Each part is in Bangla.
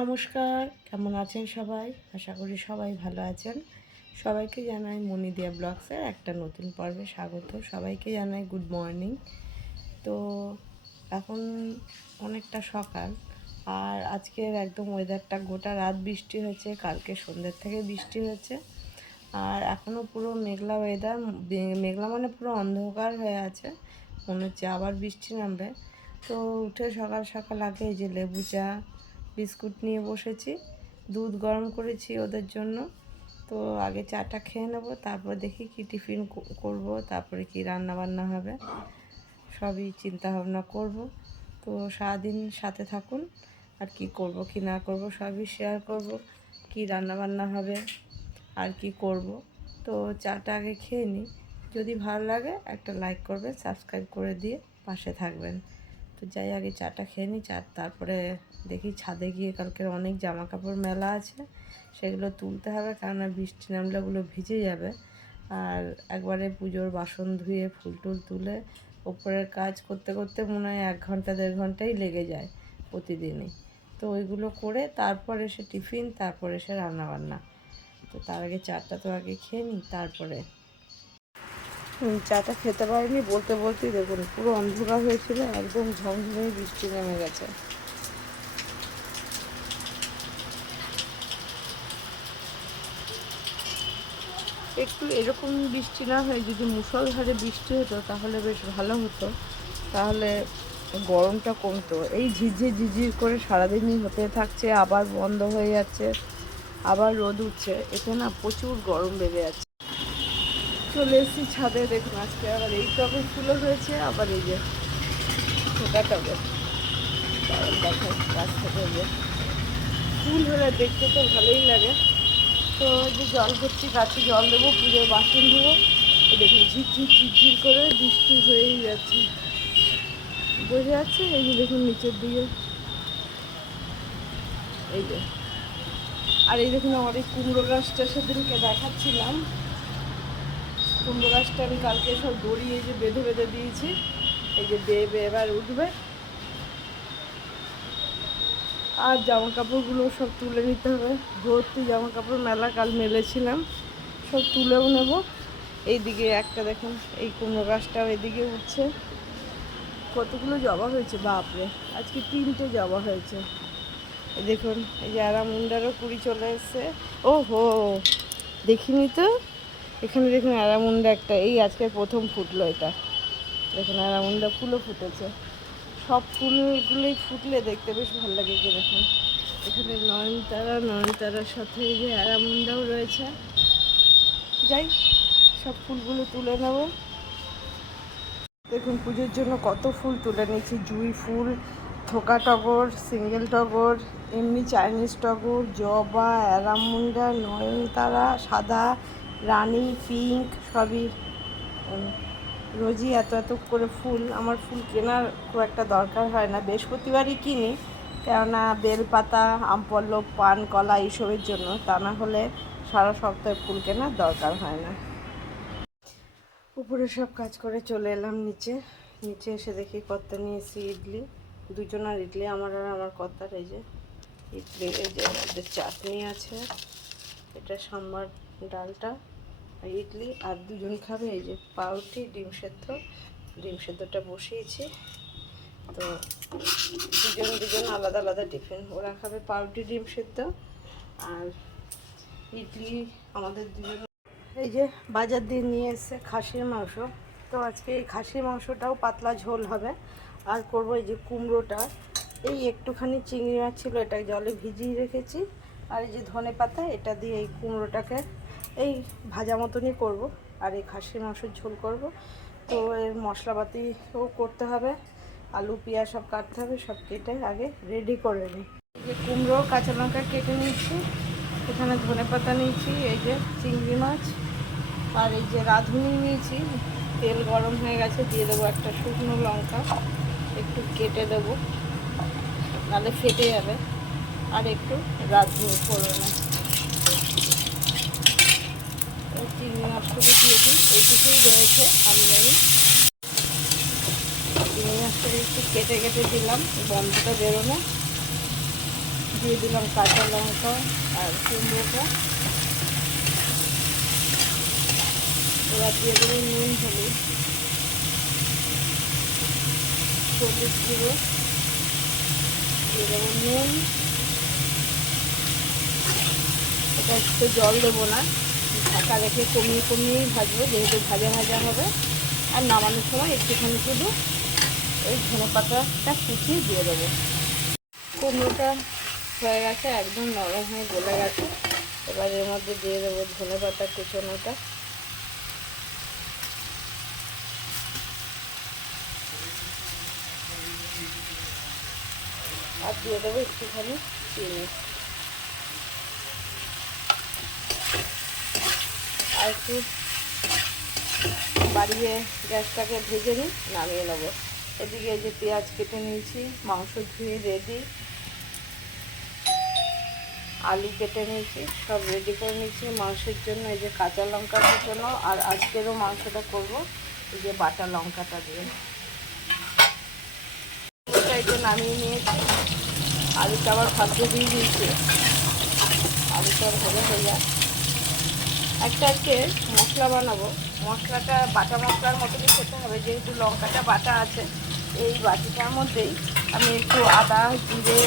নমস্কার, কেমন আছেন সবাই? আশা করি সবাই ভালো আছেন। সবাইকে জানাই মনিদিয়া ব্লগসের একটা নতুন পর্বে স্বাগত। সবাইকে জানাই গুড মর্নিং। তো এখন অনেকটা সকাল আর আজকের একদম ওয়েদারটা গোটা রাত বৃষ্টি হয়েছে, কালকে সন্ধ্যের থেকে বৃষ্টি হয়েছে। আর এখনও পুরো মেঘলা ওয়েদার মেঘলা মানে পুরো অন্ধকার হয়ে আছে। মনে হচ্ছে আবার বৃষ্টি নামবে। তো উঠে সকাল সকাল আগে এই যে লেবু চা বিস্কুট নিয়ে বসেছি, দুধ গরম করেছি ওদের জন্য। তো আগে চাটা খেয়ে নেব, তারপর দেখি কি টিফিন করব, তারপরে কি রান্না বান্না হবে। সবই চিন্তা ভাবনা করব। তো সারাদিন সাথে থাকুন, আর কি করব, কি না করব, সবই শেয়ার করব, কি রান্না বান্না হবে, আর কি করব। তো চাটা আগে খেয়ে নিই। যদি ভালো লাগে, একটা লাইক করবেন সাবস্ক্রাইব করে দিয়ে পাশে থাকবেন। তো যাই, আগে চাটা খেয়ে নিই চা তারপরে দেখি ছাদে গিয়ে কালকের অনেক জামা কাপড় মেলা আছে, সেগুলো তুলতে হবে কেননা বৃষ্টি নামলে ওগুলো ভিজে যাবে। আর একবারে পুজোর বাসন ধুয়ে ফুল টুল তুলে ওপরের কাজ করতে করতে মনে হয় এক ঘণ্টা, দেড় ঘন্টাই লেগে যায় প্রতিদিনই। তো ওইগুলো করে তারপর এসে টিফিন, তারপর এসে রান্নাবান্না। তো তার আগে চাটা তো আগে খেয়ে নিই, তারপরে। চাটা খেতে পারিনি, বলতে বলতেই দেখুন পুরো অন্ধকার হয়েছিল, একদম ঝমঝমে বৃষ্টি নেমে গেছে। একটু এরকম বৃষ্টি না হয়ে, যদি মুষলধারে বৃষ্টি হতো তাহলে বেশ ভালো হতো। তাহলে গরমটা কমতো। এই ঝিরঝির ঝিরঝির করে সারাদিনই হতে থাকছে, আবার বন্ধ হয়ে যাচ্ছে, আবার রোদ উঠছে। এতে না প্রচুর গরম বেড়ে যাচ্ছে। চলে এসেছি ছাদে, দেখুন আজকে আবার এই টবে ফুলও হয়েছে, আবার এই যে ছোটা টবে। দারুণ দেখায় গাছ থেকে ফুল হলে দেখতে তো ভালোই লাগে। তো যে জল ভর্তি গাছে জল দেবো, পুজোর বাসন ধোবো। দেখুন, ঝিরঝির ঝিরঝির করে বৃষ্টি হয়েই যাচ্ছে। বোঝা যাচ্ছে? এই যে দেখুন নিচের দিকে। এই যে। আর এই দেখুন আমার এই কুমড়ো গাছটা সেদিনকে দেখাচ্ছিলাম। কুমড়ো গাছটা আমি কালকে সব দড়ি এই যে বেঁধে বেঁধে দিয়েছি। এই যে দেবে এবার উঠবে। আর জামা কাপড়গুলো সব তুলে নিতে হবে। ভর্তি জামা কাপড় মেলা, কাল মেলেছিলাম। সব তুলেও নেব। এইদিকে একটা দেখুন, এই কুমড়ো গাছটাও এদিকে উঠছে। কতগুলো জবা হয়েছে, বাপরে! আজকে তিনটে জবা হয়েছে। দেখুন, এই যে আরামুন্ডারও কুড়ি চলে এসছে। ও হো দেখিনি তো? এখানে দেখুন আরামুন্ডা একটা, এই আজকে প্রথম ফুটলো এটা। দেখুন আরামুন্ডা ফুলও ফুটেছে। সব ফুলগুলোই ফুটলে দেখতে বেশ ভালো লাগে কি দেখুন। এখানে নয়নতারা, নয়নতারার সাথে যে আরামুন্ডাও রয়েছে। যাই, সব ফুলগুলো তুলে নেব। দেখুন, পুজোর জন্য কত ফুল তুলে নিয়েছি। জুই ফুল, থোকা টগর, সিঙ্গেল টগর, এমনি চাইনিজ টগর, জবা, অ্যারামুন্ডা, নয়নতারা, সাদা, রানী, পিঙ্ক, সবই রোজই এত এত করে ফুল, আমার ফুল কেনার খুব একটা দরকার হয় না। বৃহস্পতিবারই কিনি, কেননা বেলপাতা, আমপল্লব, পান, কলা এইসবের জন্য, তা না হলে সারা সপ্তাহে ফুল কেনার দরকার হয় না। উপরে সব কাজ করে চলে এলাম নিচে। নিচে এসে দেখি কর্তা নিয়েছি ইডলি, দুজনের ইডলি, আমার আর আমার কর্তার এই যে ইডলি, এই যে চাটনি আছে, এটা সাম্বার ডালটা। ইডলি, আর দুজন খাবে, এই যে পাউরুটি, ডিম সেদ্ধ। ডিম সেদ্ধটা বসিয়েছি। তো দুজন দুজন আলাদা আলাদা টিফিন। ওরা খাবে পাউরুটি, ডিম সেদ্ধ, আর ইডলি আমাদের দুজন। এই যে বাজার দিয়ে নিয়ে এসে খাসির মাংস। তো আজকে এই খাসির মাংসটাও পাতলা ঝোল হবে। আর করব এই যে কুমড়োটা। এই একটুখানি চিংড়ি মাছ ছিল এটা জলে ভিজিয়ে রেখেছি। আর এই যে ধনে পাতা এটা দিয়ে এই কুমড়োটাকে এই ভাজা মতনই করব আর এই খাসির মাংসের ঝোল করব। তো এর মশলাপাতিও করতে হবে, আলু, পেঁয়াজ সব কাটতে হবে, সব কেটে আগে রেডি করে নিই। যে কুমড়ো, কাঁচা লঙ্কা কেটে নিয়েছি, এখানে ধনে পাতা নিয়েছি, এই যে চিংড়ি মাছ, আর এই যে রাঁধুনি নিয়েছি, তেল গরম হয়ে গেছে, দিয়ে দেবো একটা শুকনো লঙ্কা, একটু কেটে দেবো, নাহলে ফেটে যাবে, আর একটু রাঁধুনি ফোড়নে এই চিংড়ি মাছটুকু দিয়ে দিই এইটুকুই রয়েছে, আমি জানি। চিংড়ি মাছটা একটু কেটে কেটে দিলাম, গন্ধটা বেরোনো দিয়ে দিলাম কাঁচা লঙ্কা আর কুমড়োটা। এবার দিয়ে দেবো নুন, হলুদ। হলুদ গুঁড়ো। দিয়ে দেবো নুন। এটা একটু জল দেবো না। রেখে কমিয়ে কমিয়েই ভাজবো, যেহেতু ভাজা ভাজা হবে। আর নামানোর সময় একটুখানি শুধু ওই ধনে পাতাটা কুচিয়ে দিয়ে দেবো। কুমড়োটা হয়ে গেছে, একদম নরম হয়ে গলে গেছে। এবার এর মধ্যে দিয়ে দেবো ধনে পাতা কুচোনোটা। আর দিয়ে দেবো একটুখানি চিনি। আর একটু বাড়িয়ে গ্যাসটাকে ভেজে নিই, নামিয়ে নেব। এদিকে যে পেঁয়াজ কেটে নিয়েছি, মাংস ধুয়ে রেডি আলু কেটে নিয়েছি, সব রেডি করে নিয়েছি। মাংসের জন্য এই যে কাঁচা লঙ্কাটার জন্য, আর আজকেরও মাংসটা করব, এই যে বাটা লঙ্কাটা দিয়ে। একটু নামিয়ে নিয়েছি। আলুটা আবার খাদ্য দিয়ে দিয়েছি। আলুটা ভেজে হয়ে যায় একটা আজকে মশলা বানাবো। মশলাটা বাটা মশলার মতনই খেতে হবে, যেহেতু লঙ্কাটা বাটা আছে, এই বাটিটার মধ্যেই আমি একটু আদা, জিরে,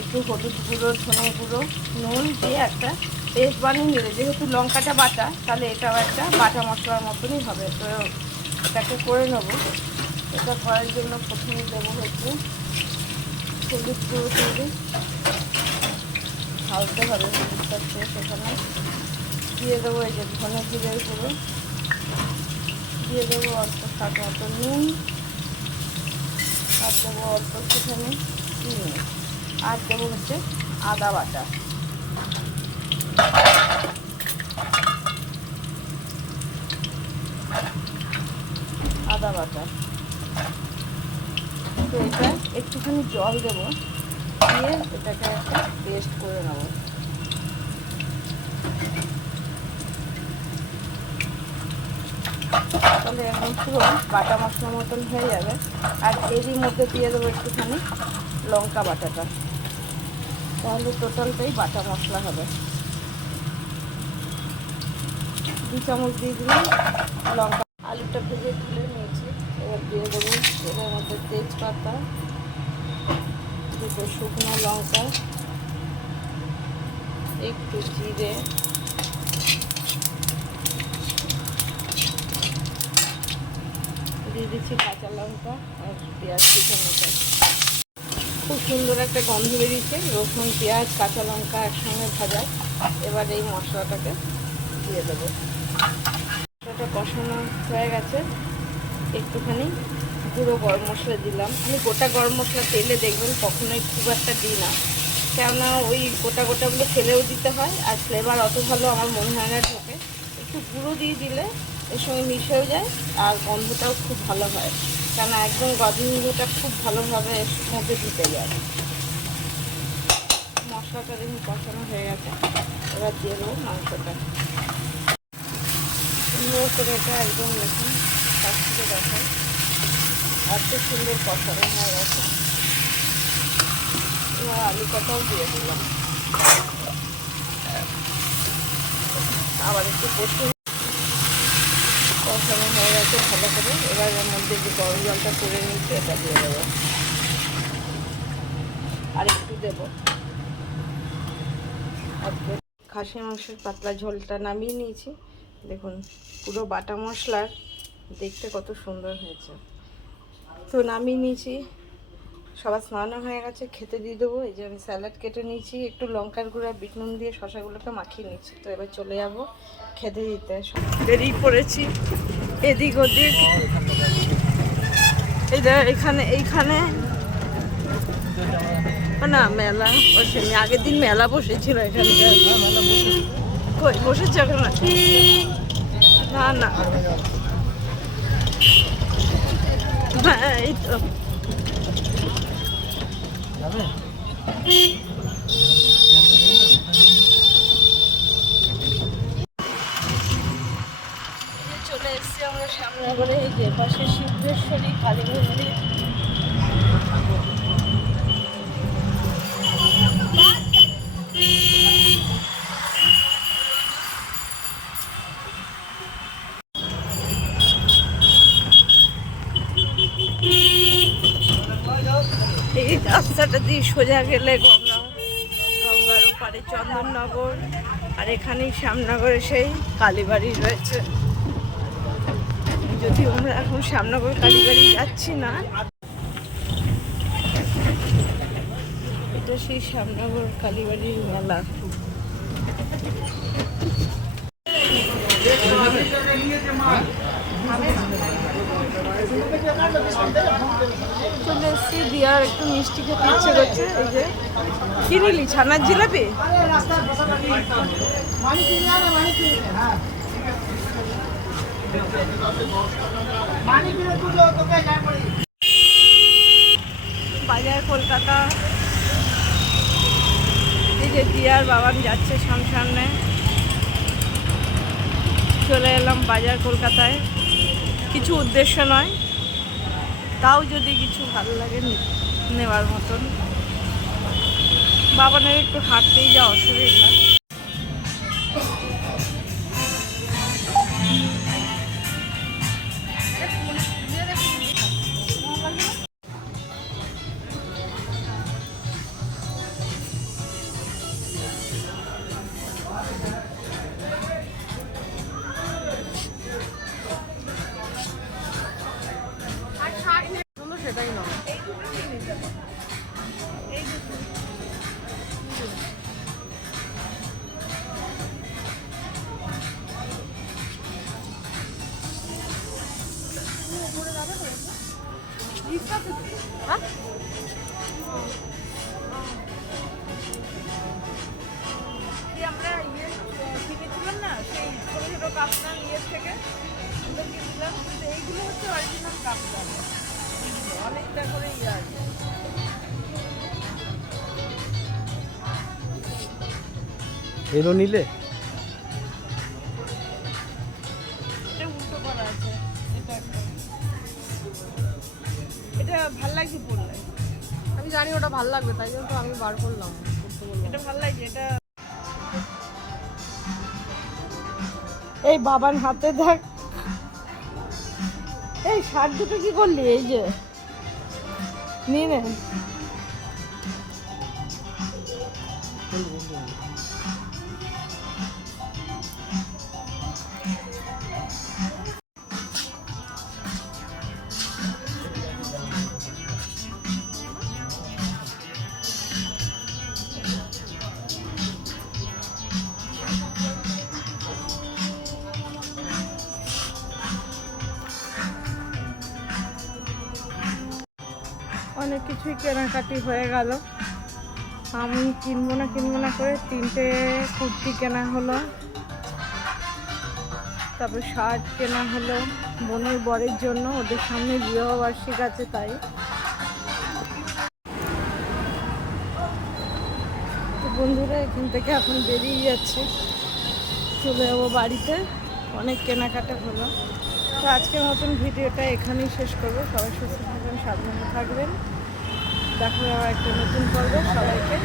একটু হলুদ গুঁড়ো, ধনে গুঁড়ো, নুন দিয়ে একটা পেস্ট বানিয়ে নিলে, যেহেতু লঙ্কাটা বাটা, তাহলে এটাও একটা বাটা মশলার মতনই হবে। তো এটাকে করে নেব। এটা করার জন্য প্রথমে দেবো হচ্ছে হলুদ গুঁড়ো দিয়ে হালতে হবে হলুদটা সেখানে। দিয়ে দেবো এই যে ধনে জিরের গুঁড়ো। দিয়ে দেবো অল্প স্বাদ মতো নুন। আর দেবো অল্প একটুখানি চিনি। আর দেবো হচ্ছে আদা বাটা। আদা বাটা। তো এটা একটুখানি জল দেবো। দিয়ে এটাকে একটা পেস্ট করে নেব। তাহলে এখন পুরো বাটা মশলা মতন হয়ে যাবে। আর এরই মধ্যে দিয়ে দেবো একটুখানি লঙ্কা বাটাটা। তাহলে টোটালটাই বাটা মশলা হবে। দু চামচ দিয়ে দিলাম লঙ্কা। আলুটা ভেজে তুলে নিয়েছি। এবার দিয়ে দেবো এর মধ্যে তেজপাতা, দুটো শুকনো লঙ্কা, একটু জিরে দিয়ে দিচ্ছি কাঁচা লঙ্কা আর পেঁয়াজ কুচানোটা খুব সুন্দর একটা গন্ধ বেরিয়েছে। রসুন, পেঁয়াজ, কাঁচা লঙ্কা একসঙ্গে ভাজা। এবার এই মশলাটাকে দিয়ে দেবো। মশলাটা কষানো হয়ে গেছে। একটুখানি গুঁড়ো গরম মশলা দিলাম। আমি গোটা গরম মশলা তেলে দেখবেন কখনোই খুব একটা দিই না। কেননা ওই গোটা গোটাগুলো ফেলেও দিতে হয়। আর ফ্লেভার অত ভালো আমার মনে হয় না ঢোকে। একটু গুঁড়ো দিয়ে দিলে এর সঙ্গে মিশেও যায় আর গন্ধটাও খুব ভালো হয়। কেন একদম গন্ধটা খুব ভালোভাবে মধ্যে ঢুকে যায়। মশলাটা দেখুন কষানো হয়ে গেছে। এবার দিয়ে দেবো মাংসটা। সুন্দর করে এটা একদম দেখুন কাছ থেকে দেখায় এত সুন্দর কষানো হয়ে গেছে। এবার আলু কটাও দিয়ে দিলাম। আবার একটু কষে কষানো হয়ে গেছে, ভালো করে। এবার এর মধ্যে যে গরম জলটা করে নিচ্ছে, এটা দিয়ে দেবো। আর একটু দেবো। খাসি মাংসের পাতলা ঝোলটা নামিয়ে নিয়েছি। দেখুন, পুরো বাটা মশলার দেখতে কত সুন্দর হয়েছে। তো নামিয়ে নিয়েছি। সবার স্নানও হয়ে গেছে, খেতে দিয়ে দেবো। এই যে আমি স্যালাড কেটে নিয়েছি, একটু লঙ্কার গুঁড়া, বিট নুন দিয়ে শশাগুলোকে মাখিয়ে নিচ্ছি। তো এবার চলে যাব খেতে দিতে। বেরিয়ে পড়েছি। এদিক ওদিক। এই এখানে, এইখানে। না, মেলা বসেনি। আগের দিন মেলা বসেছিল এখানে। কই, বসেছে ওখানে না না। হ্যাঁ এই তো। চলে এসছি আমরা সামনে করে এই যে পাশে সিদ্ধেশ্বরী কালী মন্দির এই রাস্তাটা দিয়ে সোজা গেলে গঙ্গা, গঙ্গার ওপারে চন্দননগর, আর এখানেই শ্যামনগরে সেই কালীবাড়ি রয়েছে। যদি আমরা এখন শ্যামনগর কালীবাড়ি যাচ্ছি না, এটা সেই শ্যামনগর কালীবাড়ির মেলা। চলে এসছি, দিয়ার একটু মিষ্টি খেতে ইচ্ছে করছে, এই যে কি নিলি ছানার জিলাপি? বাজার কলকাতা। এই যে দিয়ার বাবান যাচ্ছে সামনে চলে এলাম বাজার কলকাতায়। কিছু উদ্দেশ্য নয়। তাও যদি কিছু ভালো লাগে নেওয়ার মতন। বাবা বাবানের একটু হাঁটতেই যা অসুবিধা। অনেকটা করে ইয়ে আছে এলো নিলে? এটা উল্টো করা আছে এটা এটা ভালো লাগছে পড়লে? আমি জানি ওটা ভালো লাগবে তাই জন্য তো আমি বার করলাম। এটা ভালো লাগছে এটা এই বাবার হাতে দেখ। এই শার্ট দুটো কি করলি? এই যে। নিয়ে নে। কিছুই কেনাকাটি হয়ে গেল। আমি কিনবো না কিনবো না করে তিনটে কুর্তি কেনা হলো, তারপর শার্ট কেনা হলো, বোনের বরের জন্য, ওদের সামনে বিবাহবার্ষিক আছে তাই। বন্ধুরা, এখান থেকে এখন বেরিয়ে যাচ্ছে। চলে যাব বাড়িতে, অনেক কেনাকাটা হলো। তো আজকের মতন ভিডিওটা এখানেই শেষ করব। সবাই সুস্থ থাকবেন, সাবধানে থাকবেন। দেখা একটা নতুন পর্বে সবাইকে